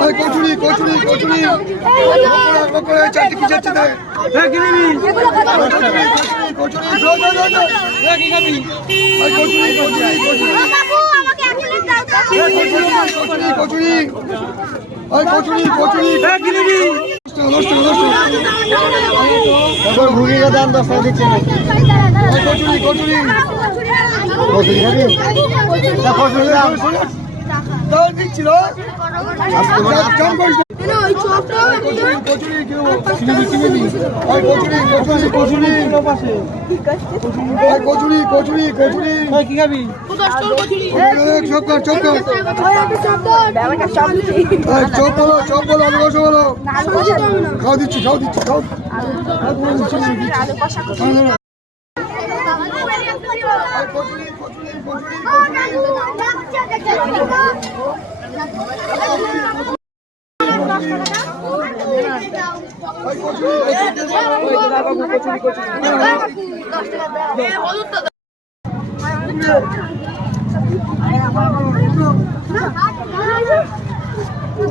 কচুরি কচুরি কচুরি চারটি কি যাচ্ছে কচুরি কচুরি ঘুরিয়ে দাম 10 টাকা দিচ্ছে কচুরি কচুরি দিচ্ছিল কচুরি কচুরি কচুরি কি খাবি চপ বলো চপ বলো আলু কষা বলো খাওয়া দিচ্ছি খাওয়া দিচ্ছি খাও কচুরি